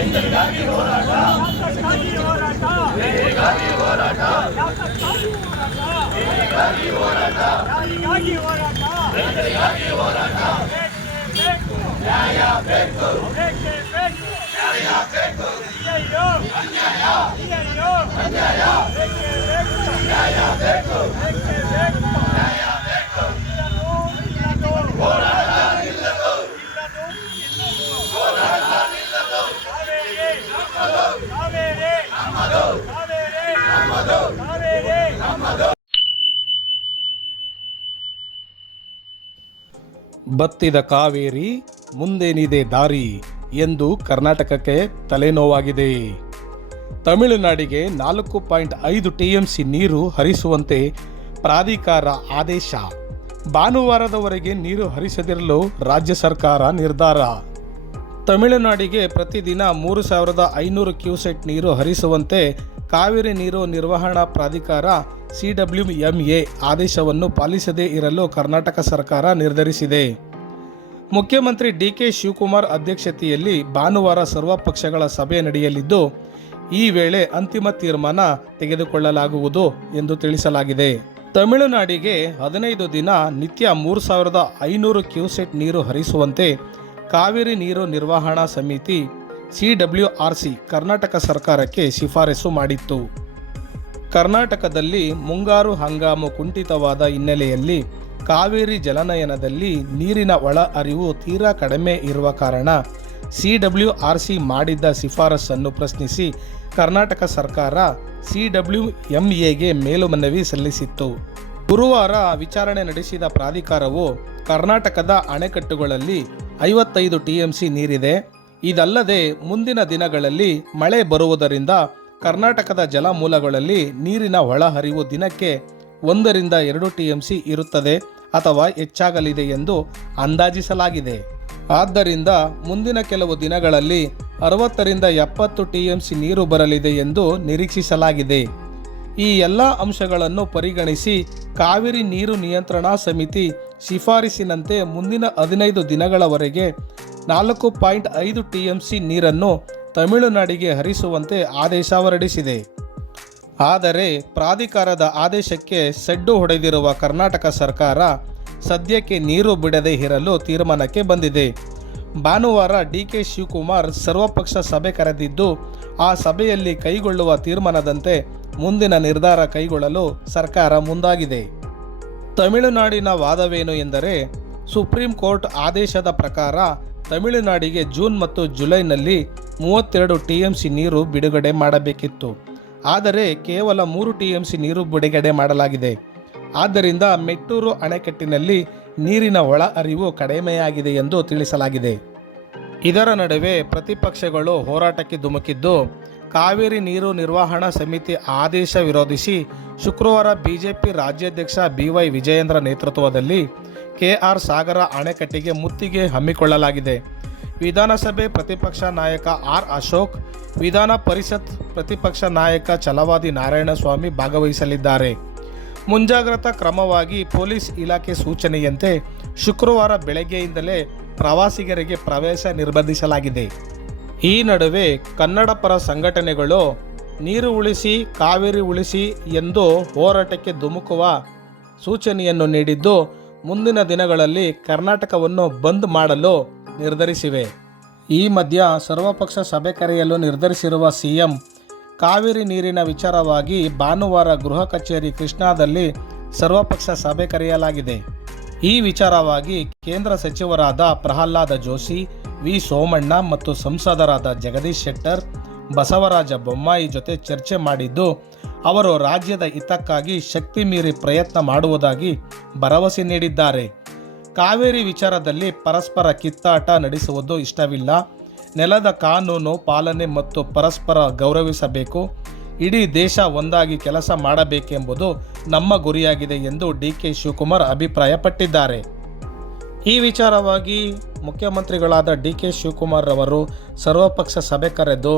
ರೈತರಿಗಾಗಿ ಹೋರಾಟ, ರೈತರಿಗಾಗಿ ಹೋರಾಟ, ರೈತರಿಗಾಗಿ ಹೋರಾಟ, ರೈತರಿಗಾಗಿ ಹೋರಾಟ, ನ್ಯಾಯ ಬೇಕು, ನ್ಯಾಯ ಬೇಕು, ಅನ್ಯಾಯ ಅನ್ಯಾಯ, ನ್ಯಾಯ ಬೇಕು, ನ್ಯಾಯ ಬೇಕು, ಹೋರಾಟ ನಿಲ್ಲದು, ಹೋರಾಟ ನಿಲ್ಲದು, ನಮ್ಮದು, ನಮ್ಮದು, ನಮ್ಮದು. ಬತ್ತಿದ ಕಾವೇರಿ ಮುಂದೇನಿದೆ ದಾರಿ ಎಂದು ಕರ್ನಾಟಕಕ್ಕೆ ತಲೆನೋವಾಗಿದೆ. ತಮಿಳುನಾಡಿಗೆ 4.5 ಟಿಎಂಸಿ ನೀರು ಹರಿಸುವಂತೆ ಪ್ರಾಧಿಕಾರ ಆದೇಶ. ಭಾನುವಾರದವರೆಗೆ ನೀರು ಹರಿಸದಿರಲು ರಾಜ್ಯ ಸರ್ಕಾರ ನಿರ್ಧಾರ. ತಮಿಳುನಾಡಿಗೆ ಪ್ರತಿದಿನ 3,500 ಕ್ಯೂಸೆಕ್ ನೀರು ಹರಿಸುವಂತೆ ಕಾವೇರಿ ನೀರು ನಿರ್ವಹಣಾ ಪ್ರಾಧಿಕಾರ CWMA ಆದೇಶವನ್ನು ಪಾಲಿಸದೇ ಇರಲು ಕರ್ನಾಟಕ ಸರ್ಕಾರ ನಿರ್ಧರಿಸಿದೆ. ಮುಖ್ಯಮಂತ್ರಿ DK ಶಿವಕುಮಾರ್ ಅಧ್ಯಕ್ಷತೆಯಲ್ಲಿ ಭಾನುವಾರ ಸರ್ವಪಕ್ಷಗಳ ಸಭೆ ನಡೆಯಲಿದ್ದು, ಈ ವೇಳೆ ಅಂತಿಮ ತೀರ್ಮಾನ ತೆಗೆದುಕೊಳ್ಳಲಾಗುವುದು ಎಂದು ತಿಳಿಸಲಾಗಿದೆ. ತಮಿಳುನಾಡಿಗೆ 15 ದಿನ ನಿತ್ಯ 3,500 ಕ್ಯೂಸೆಕ್ ನೀರು ಹರಿಸುವಂತೆ ಕಾವೇರಿ ನೀರು ನಿರ್ವಹಣಾ ಸಮಿತಿ CWRC ಕರ್ನಾಟಕ ಸರ್ಕಾರಕ್ಕೆ ಶಿಫಾರಸು ಮಾಡಿತ್ತು. ಕರ್ನಾಟಕದಲ್ಲಿ ಮುಂಗಾರು ಹಂಗಾಮು ಕುಂಠಿತವಾದ ಹಿನ್ನೆಲೆಯಲ್ಲಿ ಕಾವೇರಿ ಜಲನಯನದಲ್ಲಿ ನೀರಿನ ಒಳ ಹರಿವು ತೀರಾ ಕಡಿಮೆ ಇರುವ ಕಾರಣ CWRC ಮಾಡಿದ್ದ ಶಿಫಾರಸನ್ನು ಪ್ರಶ್ನಿಸಿ ಕರ್ನಾಟಕ ಸರ್ಕಾರ CWMAಗೆ ಮೇಲ್ಮನವಿ ಸಲ್ಲಿಸಿತ್ತು. ಗುರುವಾರ ವಿಚಾರಣೆ ನಡೆಸಿದ ಪ್ರಾಧಿಕಾರವು ಕರ್ನಾಟಕದ ಅಣೆಕಟ್ಟುಗಳಲ್ಲಿ 55 ಟಿಎಂಸಿ ನೀರಿದೆ. ಇದಲ್ಲದೆ ಮುಂದಿನ ದಿನಗಳಲ್ಲಿ ಮಳೆ ಬರುವುದರಿಂದ ಕರ್ನಾಟಕದ ಜಲಮೂಲಗಳಲ್ಲಿ ನೀರಿನ ಒಳಹರಿವು ದಿನಕ್ಕೆ 1-2 ಟಿಎಂಸಿ ಇರುತ್ತದೆ ಅಥವಾ ಹೆಚ್ಚಾಗಲಿದೆ ಎಂದು ಅಂದಾಜಿಸಲಾಗಿದೆ. ಆದ್ದರಿಂದ ಮುಂದಿನ ಕೆಲವು ದಿನಗಳಲ್ಲಿ 60-70 ಟಿಎಂಸಿ ನೀರು ಬರಲಿದೆ ಎಂದು ನಿರೀಕ್ಷಿಸಲಾಗಿದೆ. ಈ ಎಲ್ಲ ಅಂಶಗಳನ್ನು ಪರಿಗಣಿಸಿ ಕಾವೇರಿ ನೀರು ನಿಯಂತ್ರಣಾ ಸಮಿತಿ ಶಿಫಾರಸಿನಂತೆ ಮುಂದಿನ 15 ದಿನಗಳವರೆಗೆ 4.5 ಟಿಎಂಸಿ ನೀರನ್ನು ತಮಿಳುನಾಡಿಗೆ ಹರಿಸುವಂತೆ ಆದೇಶ ಹೊರಡಿಸಿದೆ. ಆದರೆ ಪ್ರಾಧಿಕಾರದ ಆದೇಶಕ್ಕೆ ಸೆಡ್ಡು ಹೊಡೆದಿರುವ ಕರ್ನಾಟಕ ಸರ್ಕಾರ ಸದ್ಯಕ್ಕೆ ನೀರು ಬಿಡದೇ ಇರಲು ತೀರ್ಮಾನಕ್ಕೆ ಬಂದಿದೆ. ಭಾನುವಾರ DK ಶಿವಕುಮಾರ್ ಸರ್ವಪಕ್ಷ ಸಭೆ ಕರೆದಿದ್ದು, ಆ ಸಭೆಯಲ್ಲಿ ಕೈಗೊಳ್ಳುವ ತೀರ್ಮಾನದಂತೆ ಮುಂದಿನ ನಿರ್ಧಾರ ಕೈಗೊಳ್ಳಲು ಸರ್ಕಾರ ಮುಂದಾಗಿದೆ. ತಮಿಳುನಾಡಿನ ವಾದವೇನು ಎಂದರೆ, ಸುಪ್ರೀಂ ಕೋರ್ಟ್ ಆದೇಶದ ಪ್ರಕಾರ ತಮಿಳುನಾಡಿಗೆ ಜೂನ್ ಮತ್ತು ಜುಲೈನಲ್ಲಿ 32 ಟಿಎಂಸಿ ನೀರು ಬಿಡುಗಡೆ ಮಾಡಬೇಕಿತ್ತು. ಆದರೆ ಕೇವಲ 3 ಟಿಎಂಸಿ ನೀರು ಬಿಡುಗಡೆ ಮಾಡಲಾಗಿದೆ. ಆದ್ದರಿಂದ ಮೆಟ್ಟೂರು ಅಣೆಕಟ್ಟಿನಲ್ಲಿ ನೀರಿನ ಒಳ ಹರಿವು ಕಡಿಮೆಯಾಗಿದೆ ಎಂದು ತಿಳಿಸಲಾಗಿದೆ. ಇದರ ನಡುವೆ ಪ್ರತಿಪಕ್ಷಗಳು ಹೋರಾಟಕ್ಕೆ ಧುಮುಕಿದ್ದು, ಕಾವೇರಿ ನೀರು ನಿರ್ವಹಣಾ ಸಮಿತಿ ಆದೇಶ ವಿರೋಧಿಸಿ ಶುಕ್ರವಾರ ಬಿಜೆಪಿ ರಾಜ್ಯಾಧ್ಯಕ್ಷ BY ವಿಜಯೇಂದ್ರ ನೇತೃತ್ವದಲ್ಲಿ KR ಸಾಗರ ಅಣೆಕಟ್ಟಿಗೆ ಮುತ್ತಿಗೆ ಹಮ್ಮಿಕೊಳ್ಳಲಾಗಿದೆ. ವಿಧಾನಸಭೆ ಪ್ರತಿಪಕ್ಷ ನಾಯಕ R ಅಶೋಕ್, ವಿಧಾನ ಪರಿಷತ್ ಪ್ರತಿಪಕ್ಷ ನಾಯಕ ಛಲವಾದಿ ನಾರಾಯಣಸ್ವಾಮಿ ಭಾಗವಹಿಸಲಿದ್ದಾರೆ. ಮುಂಜಾಗ್ರತಾ ಕ್ರಮವಾಗಿ ಪೊಲೀಸ್ ಇಲಾಖೆ ಸೂಚನೆಯಂತೆ ಶುಕ್ರವಾರ ಬೆಳಗ್ಗೆಯಿಂದಲೇ ಪ್ರವಾಸಿಗರಿಗೆ ಪ್ರವೇಶ ನಿರ್ಬಂಧಿಸಲಾಗಿದೆ. ಈ ನಡುವೆ ಕನ್ನಡ ಪರ ಸಂಘಟನೆಗಳು ನೀರು ಉಳಿಸಿ ಕಾವೇರಿ ಉಳಿಸಿ ಎಂದು ಹೋರಾಟಕ್ಕೆ ಧುಮುಕುವ ಸೂಚನೆಯನ್ನು ನೀಡಿದ್ದು, ಮುಂದಿನ ದಿನಗಳಲ್ಲಿ ಕರ್ನಾಟಕವನ್ನು ಬಂದ್ ಮಾಡಲು ನಿರ್ಧರಿಸಿವೆ. ಈ ಮಧ್ಯ ಸರ್ವಪಕ್ಷ ಸಭೆ ಕರೆಯಲು ನಿರ್ಧರಿಸಿರುವ CM ಕಾವೇರಿ ನೀರಿನ ವಿಚಾರವಾಗಿ ಭಾನುವಾರ ಗೃಹ ಕಚೇರಿ ಕೃಷ್ಣಾದಲ್ಲಿ ಸರ್ವಪಕ್ಷ ಸಭೆ ಕರೆಯಲಾಗಿದೆ. ಈ ವಿಚಾರವಾಗಿ ಕೇಂದ್ರ ಸಚಿವರಾದ ಪ್ರಹ್ಲಾದ ಜೋಶಿ, ವಿ ಸೋಮಣ್ಣ ಮತ್ತು ಸಂಸದರಾದ ಜಗದೀಶ್ ಶೆಟ್ಟರ್, ಬಸವರಾಜ ಬೊಮ್ಮಾಯಿ ಜೊತೆ ಚರ್ಚೆ ಮಾಡಿದ್ದು, ಅವರು ರಾಜ್ಯದ ಹಿತಕ್ಕಾಗಿ ಶಕ್ತಿ ಮೀರಿ ಪ್ರಯತ್ನ ಮಾಡುವುದಾಗಿ ಭರವಸೆ ನೀಡಿದ್ದಾರೆ. ಕಾವೇರಿ ವಿಚಾರದಲ್ಲಿ ಪರಸ್ಪರ ಕಿತ್ತಾಟ ನಡೆಸುವುದು ಇಷ್ಟವಿಲ್ಲ. ನೆಲದ ಕಾನೂನು ಪಾಲನೆ ಮತ್ತು ಪರಸ್ಪರ ಗೌರವಿಸಬೇಕು. ಇಡೀ ದೇಶ ಒಂದಾಗಿ ಕೆಲಸ ಮಾಡಬೇಕೆಂಬುದು ನಮ್ಮ ಗುರಿಯಾಗಿದೆ ಎಂದು DK ಶಿವಕುಮಾರ್ ಅಭಿಪ್ರಾಯಪಟ್ಟಿದ್ದಾರೆ. ಈ ವಿಚಾರವಾಗಿ ಮುಖ್ಯಮಂತ್ರಿಗಳಾದ DK ಶಿವಕುಮಾರ್ ಅವರು ಸರ್ವಪಕ್ಷ ಸಭೆ ಕರೆದು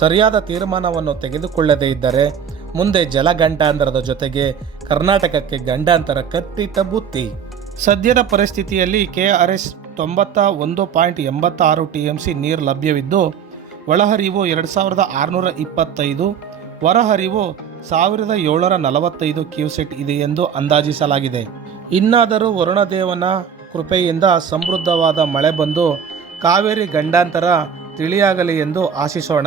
ಸರಿಯಾದ ತೀರ್ಮಾನವನ್ನು ತೆಗೆದುಕೊಳ್ಳದೇ ಇದ್ದರೆ ಮುಂದೆ ಜಲಗಂಡಾಂತರದ ಜೊತೆಗೆ ಕರ್ನಾಟಕಕ್ಕೆ ಗಂಡಾಂತರ ಕಟ್ಟಿಟ್ಟ ಬುತ್ತಿ. ಸದ್ಯದ ಪರಿಸ್ಥಿತಿಯಲ್ಲಿ KRS 91.86 TMC ನೀರು ಲಭ್ಯವಿದ್ದು ಒಳಹರಿವು 2625, ಹೊರಹರಿವು 1745 ಕ್ಯೂಸೆಟ್ ಇದೆ ಎಂದು ಅಂದಾಜಿಸಲಾಗಿದೆ. ಇನ್ನಾದರೂ ವರುಣದೇವನ ಕೃಪೆಯಿಂದ ಸಮೃದ್ಧವಾದ ಮಳೆ ಬಂದು ಕಾವೇರಿ ಗಂಡಾಂತರ ತಿಳಿಯಾಗಲಿ ಎಂದು ಆಶಿಸೋಣ.